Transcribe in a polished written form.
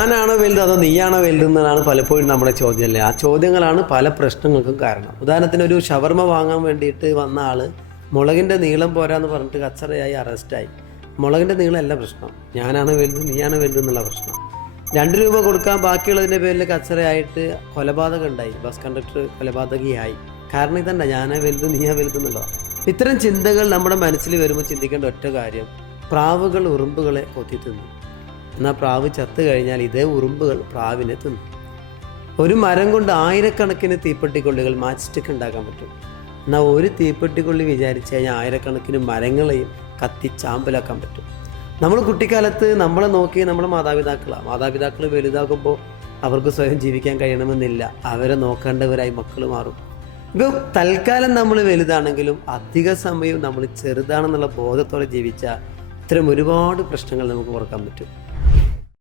ഞാനാണോ വലുത് അതോ നീയാണോ വലുത് എന്നതാണ് പലപ്പോഴും നമ്മുടെ ചോദ്യം അല്ലേ. ആ ചോദ്യങ്ങളാണ് പല പ്രശ്നങ്ങൾക്കും കാരണം. ഉദാഹരണത്തിന് ഒരു ഷവർമ വാങ്ങാൻ വേണ്ടിയിട്ട് വന്ന ആൾ മുളകിൻ്റെ നീളം പോരാന്ന് പറഞ്ഞിട്ട് കച്ചറയായി അറസ്റ്റായി. മുളകിൻ്റെ നീളമല്ല പ്രശ്നം, ഞാനാണ് വലുത് നീയാണോ വലുത് എന്നുള്ള പ്രശ്നം. 2 രൂപ കൊടുക്കാൻ ബാക്കിയുള്ളതിൻ്റെ പേരിൽ കച്ചറയായിട്ട് കൊലപാതകം ഉണ്ടായി, ബസ് കണ്ടക്ടർ കൊലപാതകയായി. കാരണം ഇതല്ല, ഞാനാ വലുത് നീയാ വലുത് എന്നുള്ളതാണ്. ഇത്തരം ചിന്തകൾ നമ്മുടെ മനസ്സിൽ വരുമ്പോൾ ചിന്തിക്കേണ്ട ഒറ്റ കാര്യം, പ്രാവുകൾ ഉറുമ്പുകളെ കൊത്തി തിന്നു. എന്നാൽ പ്രാവ് ചത്തു കഴിഞ്ഞാൽ ഇതേ ഉറുമ്പുകൾ പ്രാവിനെ തിന്നു. ഒരു മരം കൊണ്ട് ആയിരക്കണക്കിന് തീപ്പെട്ടിക്കൊള്ളികൾ മാച്ച് സ്റ്റിക്ക് ഉണ്ടാക്കാൻ പറ്റും. എന്നാൽ ഒരു തീപ്പെട്ടിക്കൊള്ളി വിചാരിച്ചു കഴിഞ്ഞാൽ ആയിരക്കണക്കിന് മരങ്ങളെയും കത്തിച്ചാമ്പലാക്കാൻ പറ്റും. നമ്മൾ കുട്ടിക്കാലത്ത് നമ്മളെ നോക്കി നമ്മുടെ മാതാപിതാക്കൾ വലുതാകുമ്പോൾ അവർക്ക് സ്വയം ജീവിക്കാൻ കഴിയണമെന്നില്ല, അവരെ നോക്കേണ്ടവരായി മക്കൾ മാറും. ഇപ്പോൾ തൽക്കാലം നമ്മൾ വലുതാണെങ്കിലും അധിക സമയം നമ്മൾ ചെറുതാണെന്നുള്ള ബോധത്തോടെ ജീവിച്ചാൽ ഇത്തരം ഒരുപാട് പ്രശ്നങ്ങൾ നമുക്ക് ഓർക്കാൻ പറ്റും.